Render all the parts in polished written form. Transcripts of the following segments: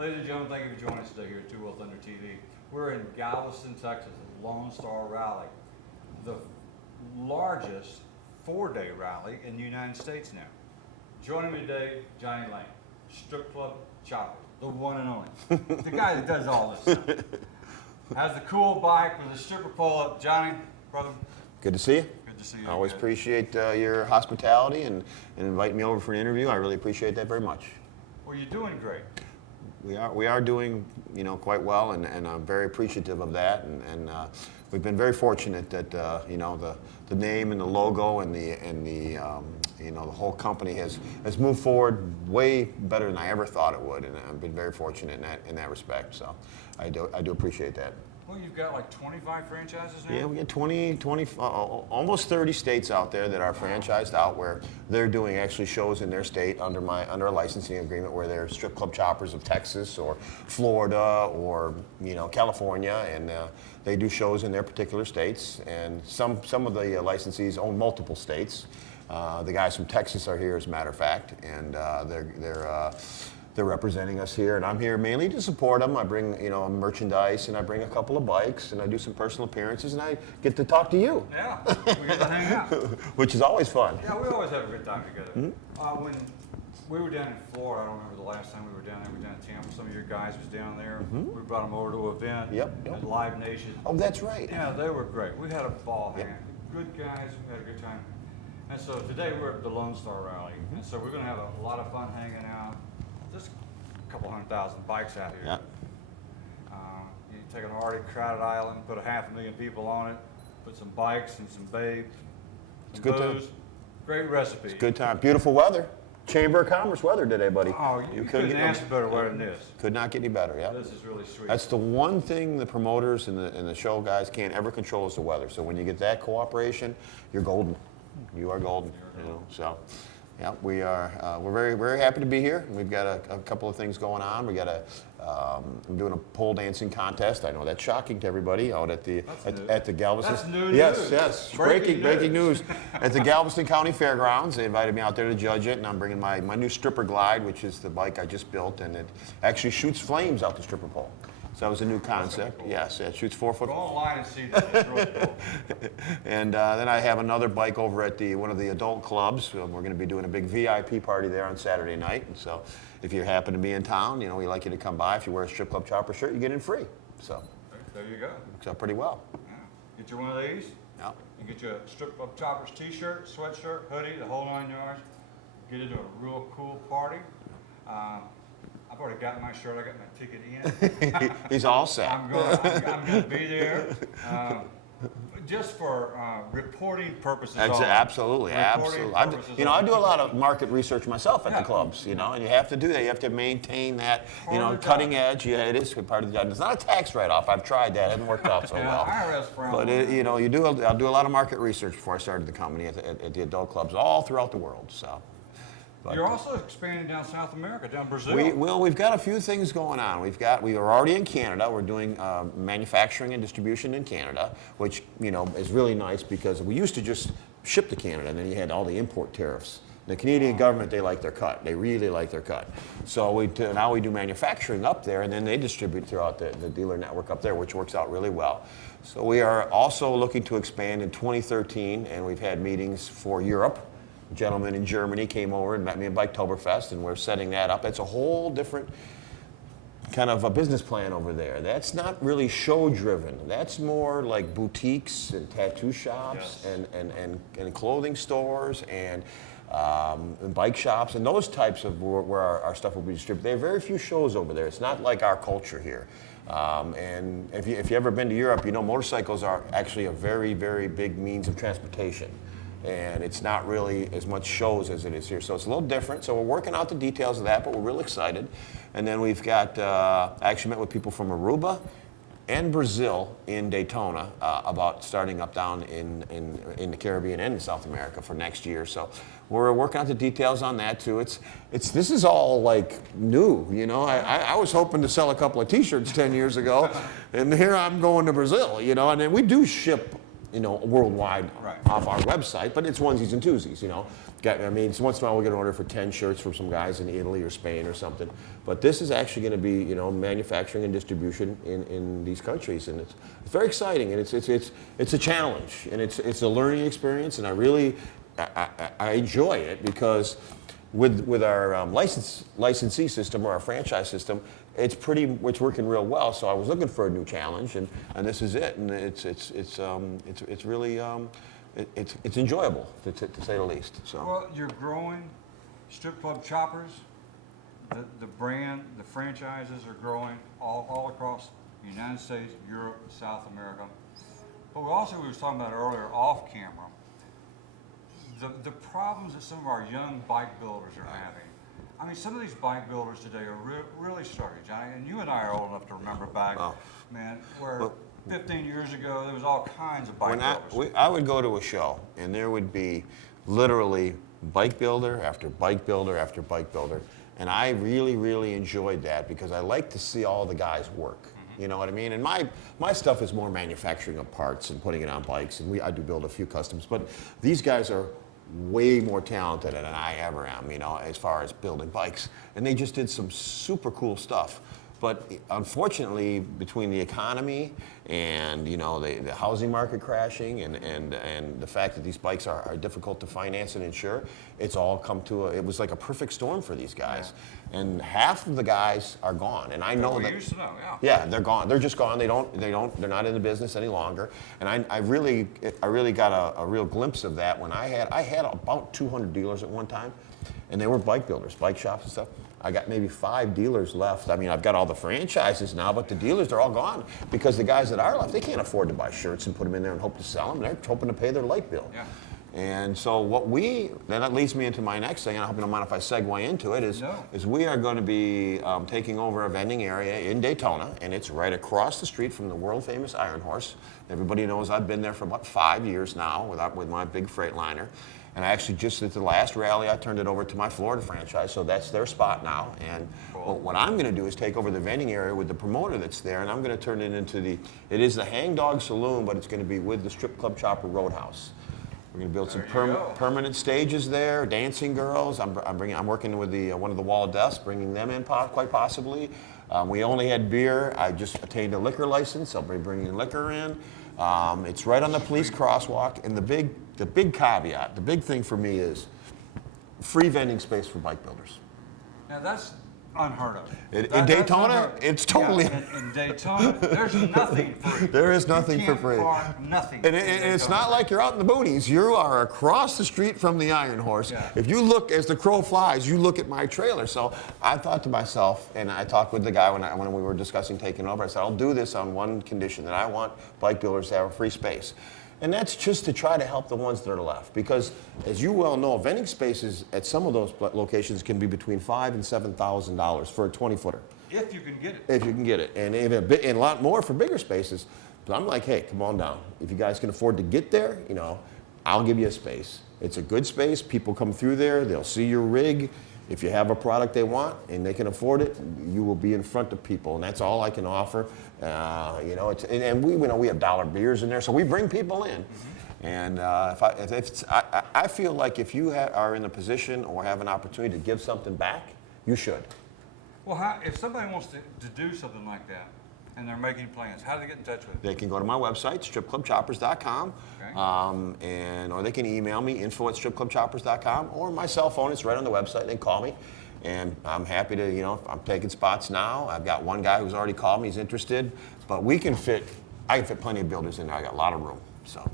Ladies and gentlemen, thank you for joining us today here at Two Wheel Thunder TV. We're in Galveston, Texas, at Lone Star Rally, the largest four-day rally in the United States now. Joining me today, Johnny Lange, Strip Club Chopper, the one and only, the guy that does all this stuff. Has the cool bike with a stripper pull-up. Johnny, brother. Good to see you. Good to see you. I always appreciate your hospitality and inviting me over for an interview. I really appreciate that very much. Well, you're doing great. We are doing, quite well, and I'm very appreciative of that. And we've been very fortunate that the name and the logo and the whole company has moved forward way better than I ever thought it would, and I've been very fortunate in that respect. So I do appreciate that. Well, you've got like 25 franchises now? Yeah, we got 20, almost 30 states out there that are franchised out where they're doing actually shows in their state under a licensing agreement where they're strip club choppers of Texas or Florida or California, and they do shows in their particular states. And some of the licensees own multiple states. The guys from Texas are here, as a matter of fact, and they're representing us here, and I'm here mainly to support them. I bring, merchandise, and I bring a couple of bikes, and I do some personal appearances, and I get to talk to you. Yeah, we get to hang out. Which is always fun. Yeah, we always have a good time together. Mm-hmm. When we were down in Florida, I don't remember the last time we were down there. We were down in Tampa. Some of your guys was down there. Mm-hmm. We brought them over to an event. Yep. At Live Nation. Oh, that's right. Yeah, they were great. We had a ball hanging. Yep. Good guys. We had a good time. And so today we're at the Lone Star Rally, and so we're going to have a lot of fun hanging out. Just a couple 100,000 bikes out here. Yeah. You take an already crowded island, put 500,000 people on it, put some bikes and some babes, some good booze. time. Great recipe. It's good time. Beautiful weather. Chamber of Commerce weather today, buddy. Oh, you couldn't ask better weather than this. Could not get any better, yeah. This is really sweet. That's the one thing the promoters and the show guys can't ever control is the weather. So when you get that cooperation, you're golden. You are golden. So, yeah, we're very, very happy to be here. We've got a couple of things going on. We got I'm doing a pole dancing contest. I know that's shocking to everybody out at the Galveston. That's new yes, news. Yes, Breaking news. At the Galveston County Fairgrounds. They invited me out there to judge it, and I'm bringing my new stripper glide, which is the bike I just built, and it actually shoots flames out the stripper pole. So that was a new concept. Cool. Yes, it shoots 4 foot. Go online and see that. It's really cool. And then I have another bike over at one of the adult clubs. We're going to be doing a big VIP party there on Saturday night. And so if you happen to be in town, we'd like you to come by. If you wear a Strip Club Chopper shirt, you get in free. So there you go. Works out pretty well. Yeah. Get you one of these. Yeah. You get you a Strip Club Choppers t-shirt, sweatshirt, hoodie, the whole 9 yards. Get into a real cool party. I've already got my shirt. I got my ticket in. He's all set. I'm going to be there. Just for reporting purposes. Absolutely. I do a lot of market research myself at the clubs, and you have to do that. You have to maintain that, cutting edge. Yeah, it is part of the job. It's not a tax write-off. I've tried that. It hasn't worked out so well. But I'll do a lot of market research before I started the company at the adult clubs all throughout the world. So. But you're also expanding down South America, down Brazil. We've got a few things going on. We are already in Canada. We're doing manufacturing and distribution in Canada, which is really nice because we used to just ship to Canada, and then you had all the import tariffs. The Canadian government, they like their cut. They really like their cut. So now we do manufacturing up there, and then they distribute throughout the dealer network up there, which works out really well. So we are also looking to expand in 2013, and we've had meetings for Europe. A gentleman in Germany came over and met me at Biketoberfest, and we're setting that up. It's a whole different kind of a business plan over there. That's not really show-driven. That's more like boutiques and tattoo shops. Yes. and clothing stores and bike shops and those types of where our stuff will be distributed. There are very few shows over there. It's not like our culture here. And if you've ever been to Europe, motorcycles are actually a very, very big means of transportation. And it's not really as much shows as it is here. So it's a little different. So we're working out the details of that, but we're real excited. And then we've got, I actually met with people from Aruba and Brazil in Daytona about starting up down in the Caribbean and in South America for next year. So we're working out the details on that too. This is all like new, I was hoping to sell a couple of t-shirts 10 years ago, and here I'm going to Brazil, and then we do ship worldwide off our website, but it's onesies and twosies, I mean, so once in a while we'll get an order for 10 shirts from some guys in Italy or Spain or something. But this is actually going to be, you know, manufacturing and distribution in these countries, and it's very exciting, and it's a challenge, and it's a learning experience, and I enjoy it because with our licensee system or our franchise system, it's working real well. So I was looking for a new challenge, and this is it, and it's really it's enjoyable to say the least. So. Well, you're growing strip club choppers. The brand, the franchises are growing all across the United States, Europe, South America. But we were talking about earlier off camera, the problems that some of our young bike builders are having. I mean, some of these bike builders today are really struggling, Johnny, and you and I are old enough to remember back, man, where 15 years ago there was all kinds of bike builders. I would go to a show, and there would be literally bike builder after bike builder after bike builder. And I really enjoyed that because I like to see all the guys work. You know what I mean? And my stuff is more manufacturing of parts and putting it on bikes, and I do build a few customs. But these guys are way more talented than I ever am, you know, as far as building bikes. And they just did some super cool stuff. But unfortunately, between the economy and, you know, the housing market crashing and the fact that these bikes are difficult to finance and insure, it's all come to it was like a perfect storm for these guys. Yeah. And half of the guys are gone. And I know that. Used to know, yeah, they're gone. They're just gone. They're not in the business any longer. And I really got a real glimpse of that when I had about 200 dealers at one time, and they were bike builders, bike shops and stuff. I got maybe 5 dealers left. I mean, I've got all the franchises now, but the dealers, they're all gone because the guys that are left, they can't afford to buy shirts and put them in there and hope to sell them. They're hoping to pay their light bill. Yeah. And so that leads me into my next thing, and I hope you don't mind if I segue into it, is we are going to be taking over a vending area in Daytona, and it's right across the street from the world-famous Iron Horse. Everybody knows I've been there for about 5 years now with my big Freightliner. And I actually just at the last rally, I turned it over to my Florida franchise, so that's their spot now. And what I'm going to do is take over the vending area with the promoter that's there, and I'm going to turn it into it is the Hang Dog Saloon, but it's going to be with the Strip Club Chopper Roadhouse. We're going to build some permanent stages there, dancing girls. I'm working with one of the wall desks, bringing them in quite possibly. We only had beer. I just attained a liquor license. I'll be bringing liquor in. It's right on the police crosswalk, and the big caveat, the big thing for me is free vending space for bike builders. Now that's unheard of. In Daytona, it's totally. Yeah, in Daytona, there's nothing free. There is nothing for free. Nothing. And it's not like you're out in the boonies. You are across the street from the Iron Horse. Yeah. If you look, as the crow flies, you look at my trailer. So I thought to myself, and I talked with the guy when we were discussing taking over, I said, I'll do this on one condition, that I want bike builders to have a free space. And that's just to try to help the ones that are left. Because, as you well know, vending spaces at some of those locations can be between $5,000 and $7,000 for a 20-footer. If you can get it. If you can get it. And even a lot more for bigger spaces. But I'm like, hey, come on down. If you guys can afford to get there, you know, I'll give you a space. It's a good space. People come through there. They'll see your rig. If you have a product they want and they can afford it, you will be in front of people, and that's all I can offer. You know, we have dollar beers in there, so we bring people in. Mm-hmm. And I feel like if you are in a position or have an opportunity to give something back, you should. Well, if somebody wants to do something like that, and they're making plans, how do they get in touch with you? They can go to my website, stripclubchoppers.com, okay. Or they can email me, info@stripclubchoppers.com, or my cell phone, it's right on the website, they can call me. And I'm happy to, you know, I'm taking spots now. I've got one guy who's already called me, he's interested, but I can fit plenty of builders in there. I got a lot of room, so.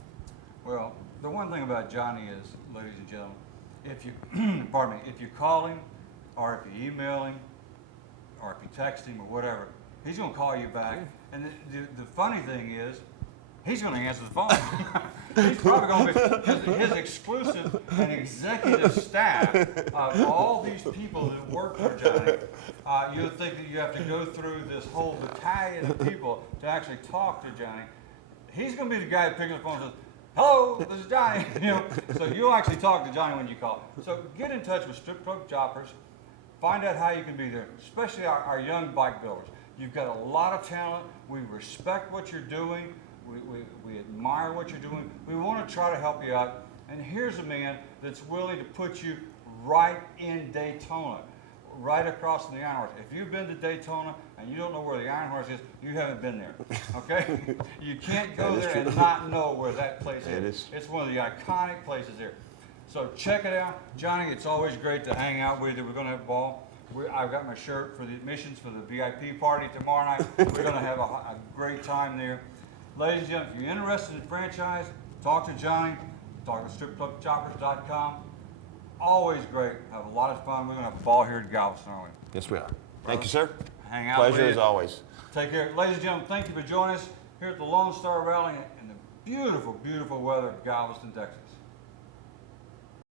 Well, the one thing about Johnny is, ladies and gentlemen, if you, if you call him, or if you email him, or if you text him or whatever, he's going to call you back. And the funny thing is, he's going to answer the phone. He's probably going to be, his exclusive and executive staff of all these people that work for Johnny, you'll think that you have to go through this whole battalion of people to actually talk to Johnny. He's going to be the guy that picks up the phone and says, hello, this is Johnny. You know, so you'll actually talk to Johnny when you call. So get in touch with Strip Club Choppers. Find out how you can be there, especially our young bike builders. You've got a lot of talent. We respect what you're doing. We admire what you're doing. We want to try to help you out. And here's a man that's willing to put you right in Daytona, right across from the Iron Horse. If you've been to Daytona and you don't know where the Iron Horse is, you haven't been there, okay? You can't go there and not know where that place is. It's one of the iconic places there. So check it out. Johnny, it's always great to hang out with you. We're going to have a ball. I've got my shirt for the admissions for the VIP party tomorrow night. We're going to have a great time there. Ladies and gentlemen, if you're interested in franchise, talk to Johnny. Talk to stripclubchoppers.com. Always great. Have a lot of fun. We're going to have a ball here at Galveston, aren't we? Yes, we are. Thank you, sir. Hang out Pleasure with as you. always. Take care. Ladies and gentlemen, thank you for joining us here at the Lone Star Rally in the beautiful, beautiful weather of Galveston, Texas.